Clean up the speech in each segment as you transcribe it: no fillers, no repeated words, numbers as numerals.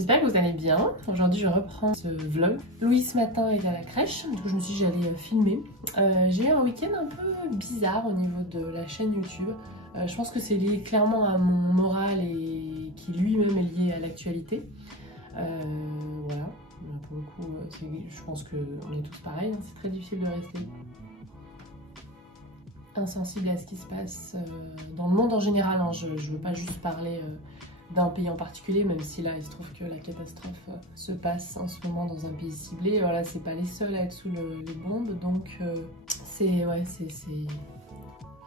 J'espère que vous allez bien. Aujourd'hui je reprends ce vlog. Louis ce matin est à la crèche, du coup je me suis dit que j'allais filmer. J'ai eu un week-end un peu bizarre au niveau de la chaîne YouTube. Je pense que c'est lié clairement à mon moral et qui lui-même est lié à l'actualité. Voilà, pour le coup je pense qu'on est tous pareils, hein. C'est très difficile de rester insensible à ce qui se passe dans le monde en général, hein. Je veux pas juste parler d'un pays en particulier, même si là il se trouve que la catastrophe se passe en ce moment dans un pays ciblé. Voilà, c'est pas les seuls à être sous les bombes, donc c'est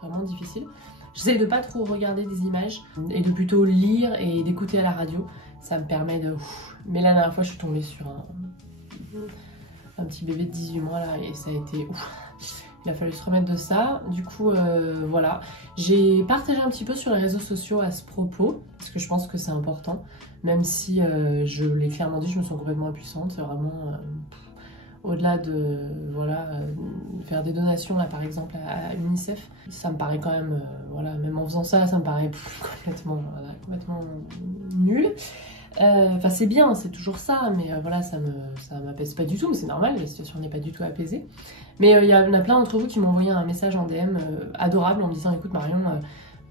vraiment difficile. J'essaie de pas trop regarder des images et de plutôt lire et d'écouter à la radio. Ça me permet de... Mais la dernière fois je suis tombée sur un petit bébé de 18 mois là et ça a été... Il a fallu se remettre de ça. Du coup, voilà. J'ai partagé un petit peu sur les réseaux sociaux à ce propos, parce que je pense que c'est important. Même si je l'ai clairement dit, je me sens complètement impuissante. C'est vraiment au-delà de voilà, faire des donations, là par exemple à UNICEF. Ça me paraît quand même, voilà, même en faisant ça, ça me paraît complètement nul. Enfin c'est bien, c'est toujours ça, mais voilà, ça m'apaise pas du tout, mais c'est normal, la situation n'est pas du tout apaisée. Mais il y en a plein d'entre vous qui m'ont envoyé un message en DM adorable en me disant écoute Marion,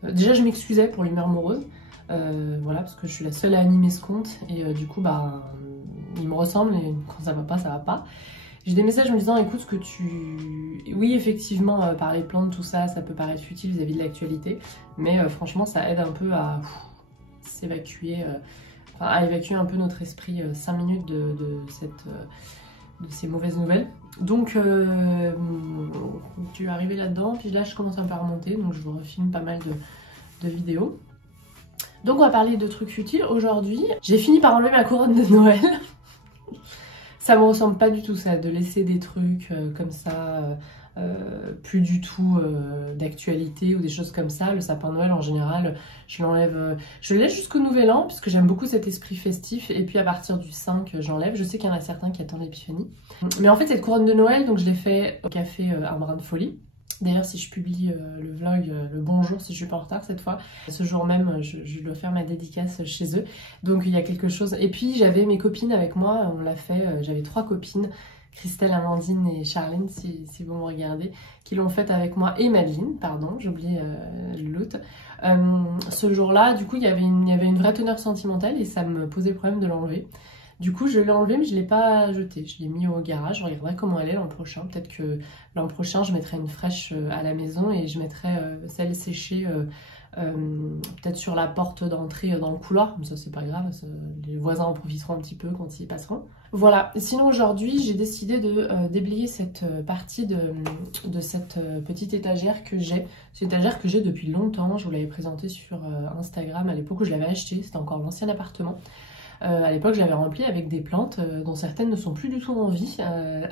déjà je m'excusais pour l'humeur morose, voilà, parce que je suis la seule à animer ce compte, et du coup bah il me ressemble et quand ça va pas, ça va pas. J'ai des messages me disant écoute ce que tu... Oui effectivement parler plantes, tout ça, ça peut paraître futile vis-à-vis de l'actualité, mais franchement ça aide un peu à s'évacuer, à évacuer un peu notre esprit 5 minutes de ces mauvaises nouvelles. Donc tu es arrivé là-dedans, puis là je commence un peu à remonter, donc je vous refilme pas mal de vidéos. Donc on va parler de trucs futiles. Aujourd'hui, j'ai fini par enlever ma couronne de Noël. Ça me ressemble pas du tout ça, de laisser des trucs comme ça, plus du tout d'actualité ou des choses comme ça. Le sapin de Noël en général, je l'enlève, je le laisse jusqu'au nouvel an puisque j'aime beaucoup cet esprit festif, et puis à partir du 5 j'enlève. Je sais qu'il y en a certains qui attendent l'épiphanie. Mais en fait cette couronne de Noël, donc je l'ai fait au café Un Brin de Folie. D'ailleurs si je publie le vlog le bonjour, si je suis pas en retard cette fois, ce jour même je dois faire ma dédicace chez eux. Donc il y a quelque chose. Et puis j'avais mes copines avec moi, on l'a fait, j'avais 3 copines, Christelle, Amandine et Charline, si vous me regardez, qui l'ont faite avec moi, et Madeleine, pardon, j'ai oublié l'autre. Ce jour-là, du coup, il y avait une vraie teneur sentimentale et ça me posait problème de l'enlever. Du coup, je l'ai enlevé, mais je ne l'ai pas jeté. Je l'ai mis au garage, je regarderai comment elle est l'an prochain. Peut-être que l'an prochain, je mettrai une fraîche à la maison et je mettrai celle séchée peut-être sur la porte d'entrée dans le couloir. Comme ça, c'est pas grave, les voisins en profiteront un petit peu quand ils y passeront. Voilà, sinon aujourd'hui j'ai décidé de déblayer cette partie de cette petite étagère que j'ai. C'est une étagère que j'ai depuis longtemps, je vous l'avais présentée sur Instagram à l'époque où je l'avais achetée, c'était encore l'ancien appartement. À l'époque je l'avais remplie avec des plantes dont certaines ne sont plus du tout en vie,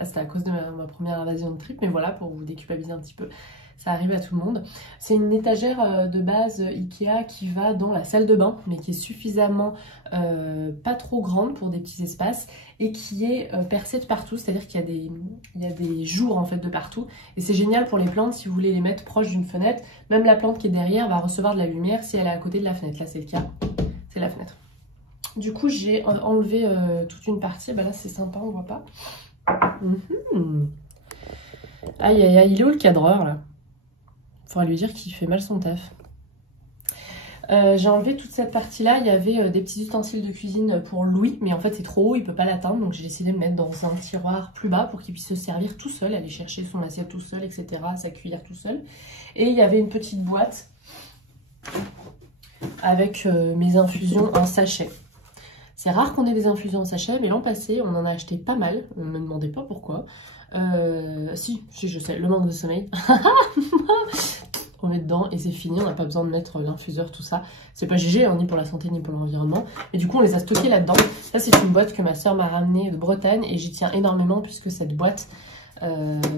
c'était à cause de ma première invasion de tripes, mais voilà, pour vous déculpabiliser un petit peu. Ça arrive à tout le monde. C'est une étagère de base Ikea qui va dans la salle de bain, mais qui est suffisamment pas trop grande pour des petits espaces et qui est percée de partout, c'est-à-dire qu'il y a des jours en fait de partout. Et c'est génial pour les plantes si vous voulez les mettre proches d'une fenêtre. Même la plante qui est derrière va recevoir de la lumière si elle est à côté de la fenêtre. Là c'est le cas, c'est la fenêtre. Du coup j'ai enlevé toute une partie. Bah là c'est sympa, on voit pas. Aïe aïe aïe, il est où le cadreur là? Faudra lui dire qu'il fait mal son taf. J'ai enlevé toute cette partie-là. Il y avait des petits ustensiles de cuisine pour Louis, mais en fait c'est trop haut, il peut pas l'atteindre, donc j'ai décidé de le mettre dans un tiroir plus bas pour qu'il puisse se servir tout seul, aller chercher son assiette tout seul, etc., sa cuillère tout seul. Et il y avait une petite boîte avec mes infusions en sachet. C'est rare qu'on ait des infusions en sachet, mais l'an passé on en a acheté pas mal, on me demandait pas pourquoi. Si je sais, le manque de sommeil. On met dedans et c'est fini, on n'a pas besoin de mettre l'infuseur, tout ça. C'est pas GG, hein, ni pour la santé ni pour l'environnement. Et du coup on les a stockés là-dedans. Ça c'est une boîte que ma soeur m'a ramenée de Bretagne et j'y tiens énormément puisque cette boîte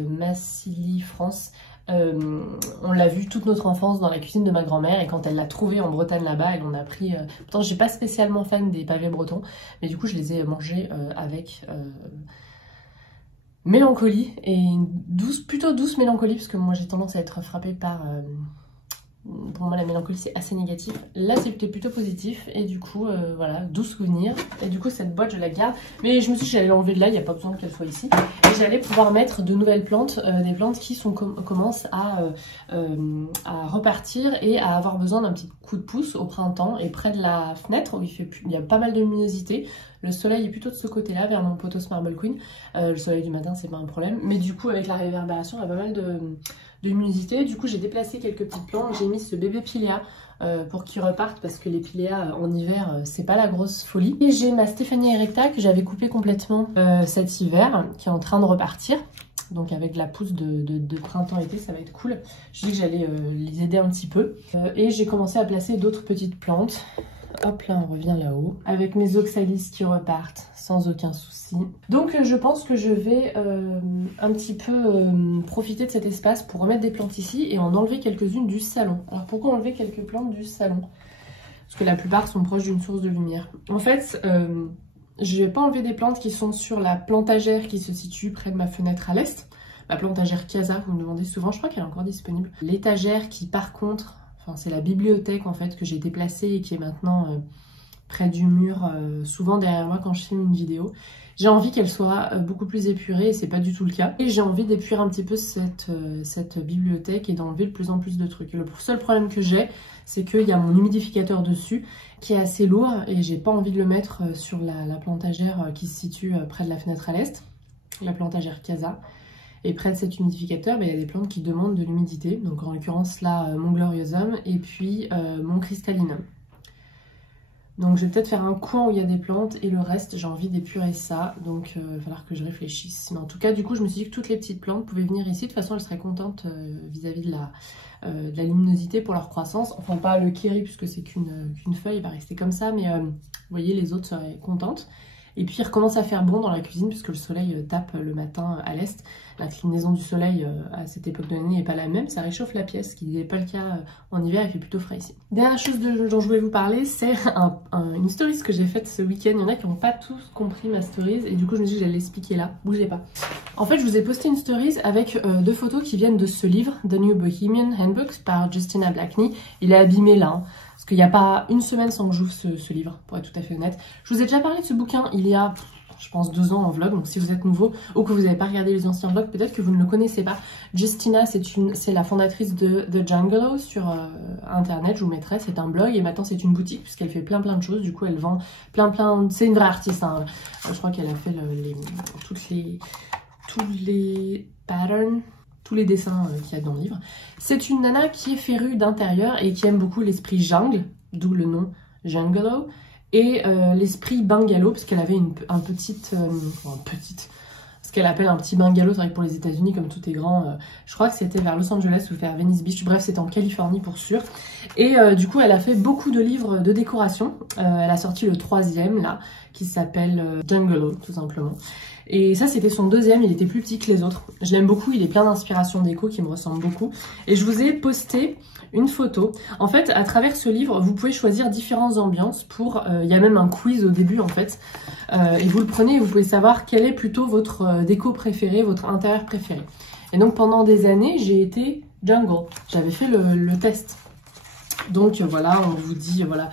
Massili France, on l'a vue toute notre enfance dans la cuisine de ma grand-mère, et quand elle l'a trouvée en Bretagne là-bas, elle en a pris... Pourtant je suis pas spécialement fan des pavés bretons, mais du coup je les ai mangés avec... mélancolie, et une douce, plutôt douce mélancolie, parce que moi j'ai tendance à être frappée par Pour moi la mélancolie c'est assez négatif. Là c'était plutôt positif et du coup voilà, doux souvenir. Et du coup cette boîte je la garde. Mais je me suis dit que j'allais l'enlever de là, il n'y a pas besoin qu'elle soit ici. Et j'allais pouvoir mettre de nouvelles plantes, des plantes qui commencent à repartir et à avoir besoin d'un petit coup de pouce au printemps. Et près de la fenêtre où il y a pas mal de luminosité. Le soleil est plutôt de ce côté-là, vers mon pothos Marble Queen. Le soleil du matin, c'est pas un problème. Mais du coup, avec la réverbération, il y a pas mal de luminosité. Du coup, j'ai déplacé quelques petites plantes. J'ai mis ce bébé Pilea pour qu'il reparte parce que les Pilea en hiver, c'est pas la grosse folie. Et j'ai ma Stéphanie Erecta que j'avais coupée complètement cet hiver, qui est en train de repartir. Donc avec la pousse de printemps-été, ça va être cool. Je dis que j'allais les aider un petit peu. Et j'ai commencé à placer d'autres petites plantes. Hop là, on revient là-haut. Avec mes oxalis qui repartent sans aucun souci. Donc je pense que je vais un petit peu profiter de cet espace pour remettre des plantes ici et en enlever quelques-unes du salon. Alors pourquoi enlever quelques plantes du salon? Parce que la plupart sont proches d'une source de lumière. En fait, je vais pas enlever des plantes qui sont sur la plantagère qui se situe près de ma fenêtre à l'est. Ma plantagère Casa, vous me demandez souvent, je crois qu'elle est encore disponible. L'étagère qui par contre... Enfin, c'est la bibliothèque en fait que j'ai déplacée et qui est maintenant près du mur, souvent derrière moi quand je filme une vidéo. J'ai envie qu'elle soit beaucoup plus épurée et c'est pas du tout le cas. Et j'ai envie d'épurer un petit peu cette bibliothèque et d'enlever de plus en plus de trucs. Le seul problème que j'ai, c'est qu'il y a mon humidificateur dessus qui est assez lourd et j'ai pas envie de le mettre sur la plantagère qui se situe près de la fenêtre à l'est, la plantagère Casa. Et près de cet humidificateur, il y a des plantes qui demandent de l'humidité. Donc en l'occurrence là, mon Gloriosum et puis mon Crystallinum. Donc je vais peut-être faire un coin où il y a des plantes et le reste, j'ai envie d'épurer ça. Donc il va falloir que je réfléchisse. Mais en tout cas, du coup, je me suis dit que toutes les petites plantes pouvaient venir ici. De toute façon, elles seraient contentes vis-à-vis de la luminosité pour leur croissance. Enfin, pas le Kerry puisque c'est qu'une feuille, il va rester comme ça. Mais vous voyez, les autres seraient contentes. Et puis il recommence à faire bon dans la cuisine puisque le soleil tape le matin à l'est. L'inclinaison du soleil à cette époque de l'année n'est pas la même, ça réchauffe la pièce, ce qui n'est pas le cas en hiver, il fait plutôt frais ici. Dernière chose dont je voulais vous parler, c'est une stories que j'ai faite ce week-end. Il y en a qui n'ont pas tous compris ma stories et du coup je me suis dit que j'allais l'expliquer là, bougez pas. En fait je vous ai posté une stories avec deux photos qui viennent de ce livre, The New Bohemian Handbooks par Justina Blackney. Il est abîmé là, hein. Parce qu'il n'y a pas une semaine sans que j'ouvre ce livre, pour être tout à fait honnête. Je vous ai déjà parlé de ce bouquin il y a, je pense, 2 ans en vlog. Donc si vous êtes nouveau ou que vous n'avez pas regardé les anciens vlogs, peut-être que vous ne le connaissez pas. Justina, c'est la fondatrice de The Jungalow sur internet, je vous mettrai. C'est un blog et maintenant c'est une boutique puisqu'elle fait plein de choses. Du coup, elle vend plein... C'est une vraie artiste, hein. Je crois qu'elle a fait tous les patterns, tous les dessins qu'il y a dans le livre. C'est une nana qui est férue d'intérieur et qui aime beaucoup l'esprit jungle, d'où le nom Jungalow, et l'esprit bungalow, parce qu'elle avait ce qu'elle appelle un petit bungalow. C'est vrai que pour les États-Unis, comme tout est grand, je crois que c'était vers Los Angeles ou vers Venice Beach, bref, c'était en Californie pour sûr. Et du coup, elle a fait beaucoup de livres de décoration. Elle a sorti le 3e là, qui s'appelle Jungalow, tout simplement. Et ça, c'était son 2e, il était plus petit que les autres. Je l'aime beaucoup, il est plein d'inspiration déco qui me ressemble beaucoup. Et je vous ai posté une photo. En fait, à travers ce livre, vous pouvez choisir différentes ambiances pour... il y a même un quiz au début, en fait. Et vous le prenez et vous pouvez savoir quel est plutôt votre déco préféré, votre intérieur préféré. Et donc, pendant des années, j'ai été jungle. J'avais fait le test. Donc, voilà, on vous dit, voilà...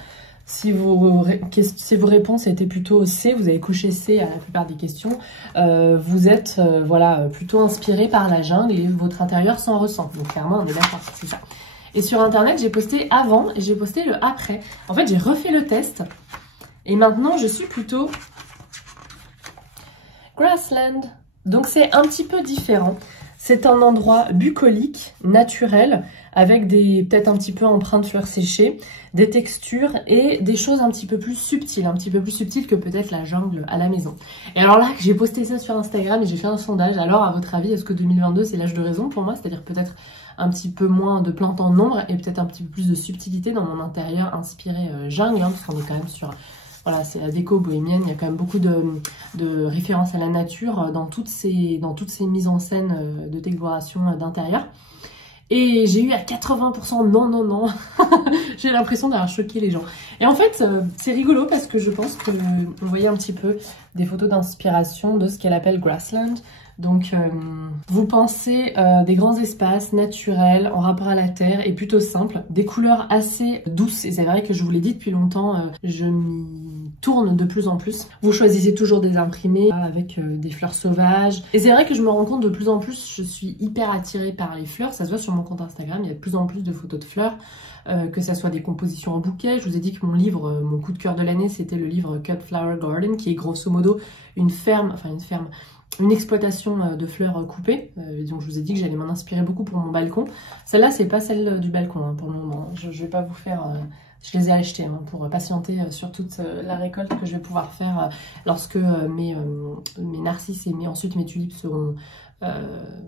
Si vos réponses étaient plutôt C, vous avez coché C à la plupart des questions, vous êtes voilà, plutôt inspiré par la jungle et votre intérieur s'en ressent. Donc clairement, on est d'accord, c'est ça. Et sur internet, j'ai posté avant et j'ai posté le après. En fait, j'ai refait le test et maintenant, je suis plutôt grassland. Donc c'est un petit peu différent. C'est un endroit bucolique, naturel, avec des peut-être un petit peu empreintes fleurs séchées, des textures et des choses un petit peu plus subtiles que peut-être la jungle à la maison. Et alors là, j'ai posté ça sur Instagram et j'ai fait un sondage. Alors, à votre avis, est-ce que 2022, c'est l'âge de raison pour moi? C'est-à-dire peut-être un petit peu moins de plantes en nombre et peut-être un petit peu plus de subtilité dans mon intérieur inspiré jungle, hein, parce qu'on est quand même sur... Voilà, c'est la déco bohémienne, il y a quand même beaucoup de références à la nature dans toutes ces mises en scène de décoration d'intérieur. Et j'ai eu à 80% non. J'ai l'impression d'avoir choqué les gens. Et en fait, c'est rigolo parce que je pense que vous voyez un petit peu des photos d'inspiration de ce qu'elle appelle grassland. Donc vous pensez des grands espaces naturels en rapport à la terre et plutôt simples, des couleurs assez douces, et c'est vrai que je vous l'ai dit depuis longtemps, je m'y tourne de plus en plus. Vous choisissez toujours des imprimés avec des fleurs sauvages, et c'est vrai que je me rends compte de plus en plus, je suis hyper attirée par les fleurs, ça se voit sur mon compte Instagram, il y a de plus en plus de photos de fleurs, que ça soit des compositions en bouquet. Je vous ai dit que mon livre, mon coup de cœur de l'année, c'était le livre Cut Flower Garden, qui est grosso modo une exploitation de fleurs coupées. Donc je vous ai dit que j'allais m'en inspirer beaucoup pour mon balcon. Celle-là, c'est pas celle du balcon hein, pour le moment. Je vais pas vous faire... je les ai achetées hein, pour patienter sur toute la récolte que je vais pouvoir faire lorsque mes narcisses et ensuite mes tulipes seront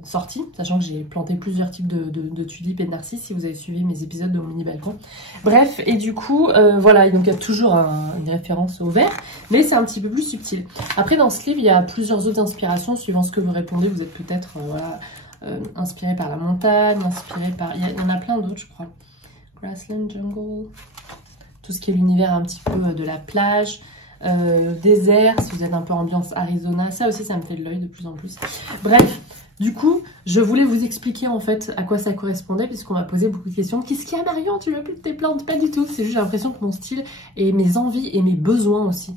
sortis, sachant que j'ai planté plusieurs types de tulipes et de narcisses si vous avez suivi mes épisodes de mon mini balcon. Bref, et du coup, voilà, donc il y a toujours une référence au vert, mais c'est un petit peu plus subtil. Après, dans ce livre, il y a plusieurs autres inspirations, suivant ce que vous répondez. Vous êtes peut-être voilà, inspiré par la montagne, inspiré par... Il y en a plein d'autres, je crois. Grassland, jungle, tout ce qui est l'univers un petit peu de la plage. Désert, si vous êtes un peu ambiance Arizona, ça aussi ça me fait de l'œil de plus en plus. Bref, du coup, je voulais vous expliquer en fait à quoi ça correspondait, puisqu'on m'a posé beaucoup de questions. Qu'est-ce qu'il y a Marion, tu veux plus de tes plantes? Pas du tout, c'est juste j'ai l'impression que mon style et mes envies et mes besoins aussi,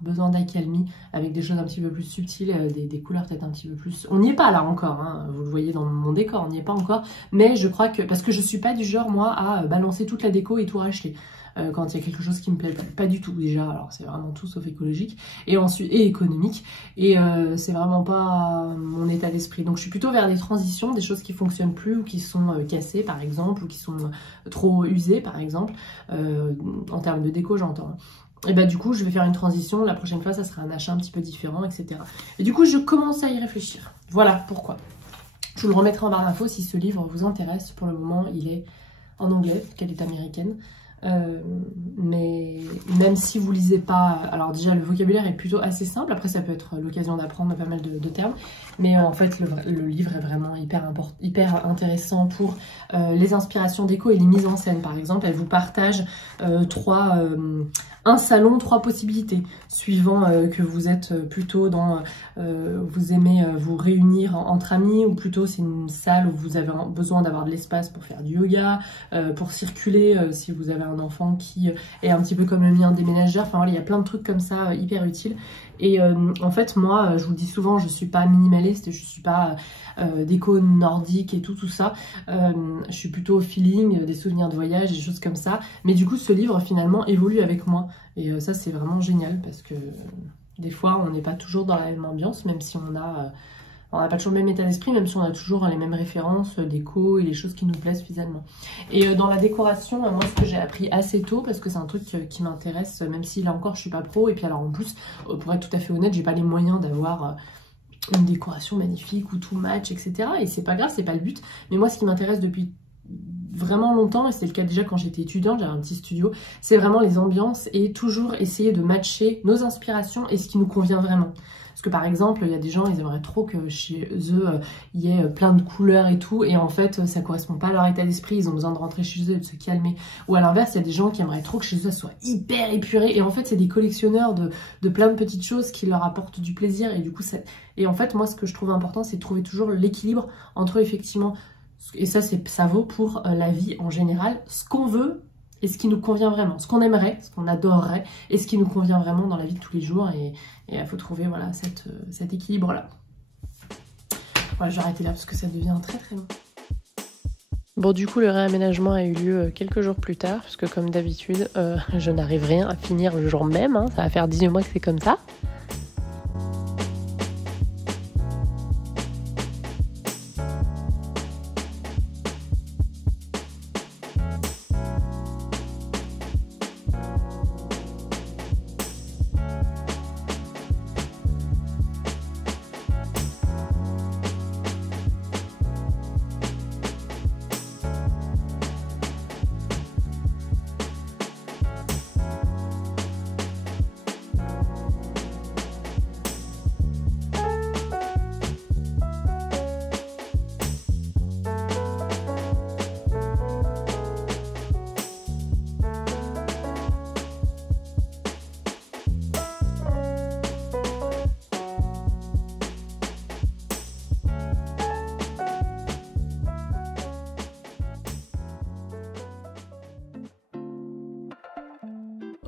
besoin d'accalmie, avec des choses un petit peu plus subtiles, des couleurs peut-être un petit peu plus... On n'y est pas là encore, hein, vous le voyez dans mon décor, on n'y est pas encore, mais je crois que, parce que je suis pas du genre moi à balancer toute la déco et tout racheter. Quand il y a quelque chose qui me plaît pas du tout déjà, alors c'est vraiment tout sauf écologique et ensuite et économique, et c'est vraiment pas mon état d'esprit. Donc je suis plutôt vers des transitions, des choses qui fonctionnent plus ou qui sont cassées par exemple, ou qui sont trop usées par exemple, en termes de déco j'entends. Et bah du coup je vais faire une transition, la prochaine fois ça sera un achat un petit peu différent, etc. Et du coup je commence à y réfléchir. Voilà pourquoi. Je vous le remettrai en barre d'infos si ce livre vous intéresse. Pour le moment il est en anglais, qu'elle est américaine. Mais même si vous lisez pas, alors déjà le vocabulaire est plutôt assez simple, après ça peut être l'occasion d'apprendre pas mal de termes, mais en fait le livre est vraiment hyper intéressant pour les inspirations déco et les mises en scène. Par exemple, elle vous partage un salon, 3 possibilités, suivant que vous êtes plutôt dans, vous aimez vous réunir entre amis, ou plutôt c'est une salle où vous avez besoin d'avoir de l'espace pour faire du yoga, pour circuler, si vous avez un enfant qui est un petit peu comme le mien, déménageur, enfin voilà, il y a plein de trucs comme ça hyper utiles. Et en fait moi, je vous le dis souvent, je suis pas minimaliste, je suis pas déco nordique et tout ça, je suis plutôt au feeling, des souvenirs de voyage, des choses comme ça, mais du coup ce livre finalement évolue avec moi, et ça c'est vraiment génial, parce que des fois on n'est pas toujours dans la même ambiance, même si on n'a pas toujours le même état d'esprit, même si on a toujours les mêmes références déco et les choses qui nous plaisent finalement. Et dans la décoration, moi ce que j'ai appris assez tôt, parce que c'est un truc qui m'intéresse, même si là encore je suis pas pro, et puis alors en plus, pour être tout à fait honnête, j'ai pas les moyens d'avoir une décoration magnifique où tout match, etc. Et c'est pas grave, c'est pas le but. Mais moi ce qui m'intéresse depuis vraiment longtemps, et c'est le cas déjà quand j'étais étudiante, j'avais un petit studio, c'est vraiment les ambiances et toujours essayer de matcher nos inspirations et ce qui nous convient vraiment. Parce que par exemple, il y a des gens, ils aimeraient trop que chez eux, il y ait plein de couleurs et tout, et en fait, ça correspond pas à leur état d'esprit, ils ont besoin de rentrer chez eux et de se calmer. Ou à l'inverse, il y a des gens qui aimeraient trop que chez eux, ça soit hyper épuré, et en fait, c'est des collectionneurs de plein de petites choses qui leur apportent du plaisir, et du coup, et en fait, moi, ce que je trouve important, c'est de trouver toujours l'équilibre entre, effectivement, et ça vaut pour la vie en général, ce qu'on veut et ce qui nous convient vraiment, ce qu'on aimerait, ce qu'on adorerait, et ce qui nous convient vraiment dans la vie de tous les jours, et il faut trouver voilà, cet équilibre-là. Voilà, je vais arrêter là parce que ça devient très très long. Bon, du coup, le réaménagement a eu lieu quelques jours plus tard, parce que comme d'habitude, je n'arrive rien à finir le jour même, hein, ça va faire 18 mois que c'est comme ça.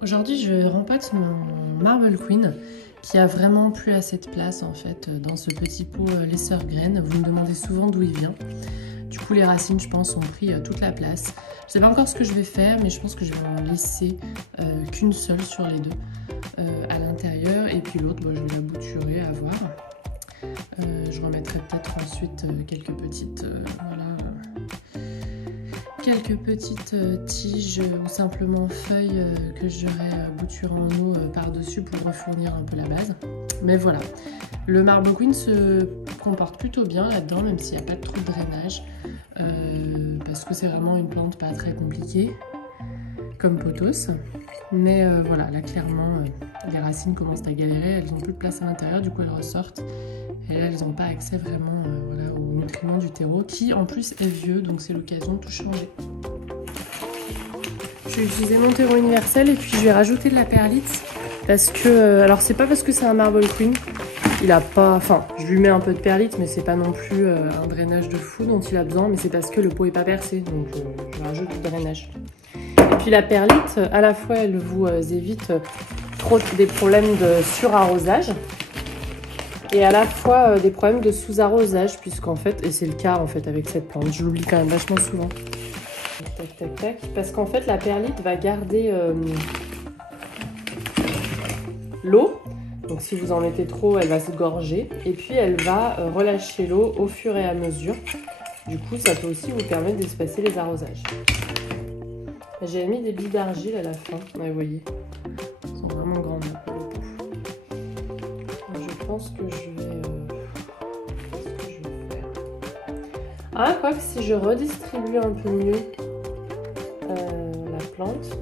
Aujourd'hui, je rempote mon Marble Queen qui a vraiment plus assez de place en fait dans ce petit pot laisseur graines. Vous me demandez souvent d'où il vient. Du coup, les racines, je pense, ont pris toute la place. Je sais pas encore ce que je vais faire, mais je pense que je vais en laisser qu'une seule sur les deux à l'intérieur. Et puis l'autre, je vais la bouturer à voir. Je remettrai peut-être ensuite quelques petites, quelques petites tiges ou simplement feuilles que j'aurais bouturées en eau par-dessus pour refournir un peu la base. Mais voilà, le Marble Queen se comporte plutôt bien là-dedans, même s'il n'y a pas trop de drainage, parce que c'est vraiment une plante pas très compliquée, comme pothos. Mais voilà, là clairement, les racines commencent à galérer, elles n'ont plus de place à l'intérieur, du coup elles ressortent. Et là, elles n'ont pas accès vraiment voilà, aux nutriments du terreau, qui en plus est vieux, donc c'est l'occasion de tout changer. Je vais utiliser mon terreau universel et puis je vais rajouter de la perlite, parce que, alors c'est pas parce que c'est un Marble Queen, il a pas, enfin je lui mets un peu de perlite, mais c'est pas non plus un drainage de fou dont il a besoin, mais c'est parce que le pot est pas percé, donc je rajoute du drainage. Et puis la perlite, à la fois elle vous évite trop des problèmes de surarrosage, et à la fois des problèmes de sous-arrosage, puisqu'en fait, et c'est le cas en fait avec cette plante, je l'oublie quand même vachement souvent. Tac, tac, tac, parce qu'en fait la perlite va garder l'eau, donc si vous en mettez trop, elle va se gorger, et puis elle va relâcher l'eau au fur et à mesure. Du coup, ça peut aussi vous permettre d'espacer les arrosages. J'ai mis des billes d'argile à la fin, ouais, vous voyez, elles sont vraiment grandes. Je pense que je vais... qu'est-ce que je vais faire? Ah, quoi que si je redistribue un peu mieux la plante,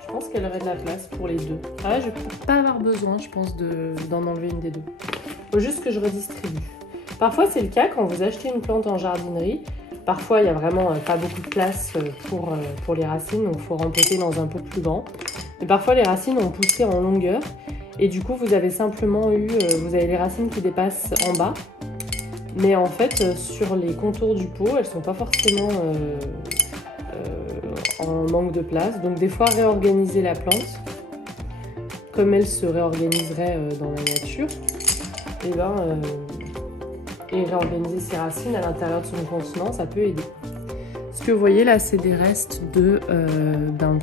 je pense qu'elle aurait de la place pour les deux. Ah ouais, je ne vais pas avoir besoin, je pense, d'en enlever une des deux. Il faut juste que je redistribue. Parfois, c'est le cas quand vous achetez une plante en jardinerie. Parfois, il n'y a vraiment pas beaucoup de place pour les racines, donc il faut rempoter dans un pot plus grand. Mais parfois, les racines ont poussé en longueur. Et du coup, vous avez simplement eu, vous avez les racines qui dépassent en bas. Mais en fait, sur les contours du pot, elles ne sont pas forcément en manque de place. Donc des fois, réorganiser la plante, comme elle se réorganiserait dans la nature, et réorganiser ses racines à l'intérieur de son contenant, ça peut aider. Ce que vous voyez là, c'est des restes d'un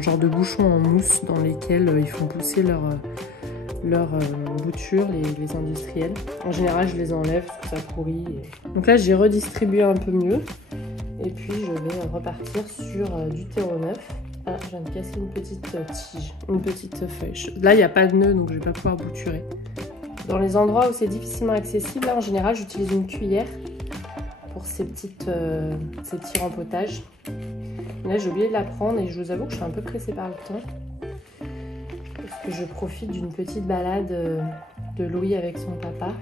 genre de bouchon en mousse dans lesquels ils font pousser leur bouture, les industriels. En général, je les enlève parce que ça pourrit. Donc là, j'ai redistribué un peu mieux. Et puis, je vais repartir sur du terreau neuf. Ah, je viens de casser une petite tige, une petite feuille. Là, il n'y a pas de nœud, donc je ne vais pas pouvoir bouturer. Dans les endroits où c'est difficilement accessible, là, en général, j'utilise une cuillère pour ces petits rempotages. Là, j'ai oublié de la prendre et je vous avoue que je suis un peu pressée par le temps. Parce que je profite d'une petite balade de Louis avec son papa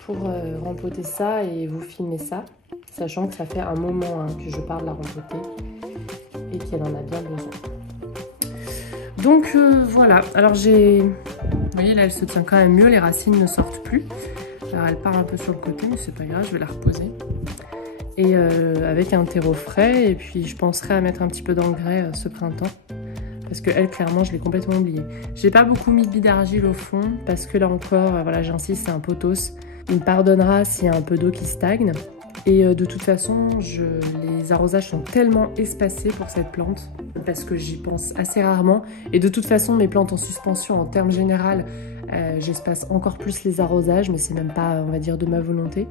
pour rempoter ça et vous filmer ça. Sachant que ça fait un moment que je pars de la rempoter et qu'elle en a bien besoin. Donc voilà, alors vous voyez là elle se tient quand même mieux, les racines ne sortent plus. Alors elle part un peu sur le côté mais c'est pas grave, je vais la reposer. Et avec un terreau frais, et puis je penserai à mettre un petit peu d'engrais ce printemps. Parce que elle, clairement, je l'ai complètement oubliée. J'ai pas beaucoup mis de billes d'argile au fond, parce que là encore, voilà, j'insiste, c'est un pothos. Il me pardonnera s'il y a un peu d'eau qui stagne. Et de toute façon, les arrosages sont tellement espacés pour cette plante, parce que j'y pense assez rarement. Et de toute façon, mes plantes en suspension, en termes général, j'espace encore plus les arrosages, mais c'est même pas, on va dire, de ma volonté.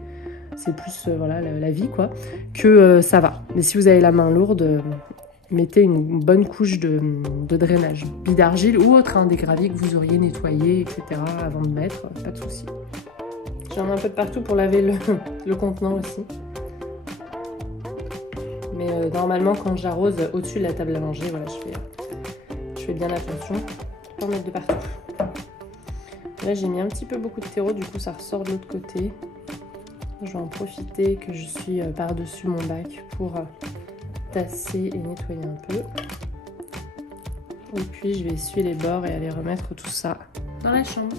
C'est plus voilà, la vie, quoi, que ça va. Mais si vous avez la main lourde, mettez une bonne couche de drainage. Billes d'argile ou autre, hein, des graviers que vous auriez nettoyés, etc. avant de mettre, pas de souci. J'en ai un peu de partout pour laver le contenant aussi. Mais normalement, quand j'arrose au-dessus de la table à manger, voilà, je fais bien attention. Pas en mettre de partout. Là, j'ai mis un petit peu beaucoup de terreau, du coup, ça ressort de l'autre côté. Je vais en profiter que je suis par-dessus mon bac pour tasser et nettoyer un peu. Et puis, je vais essuyer les bords et aller remettre tout ça dans la chambre.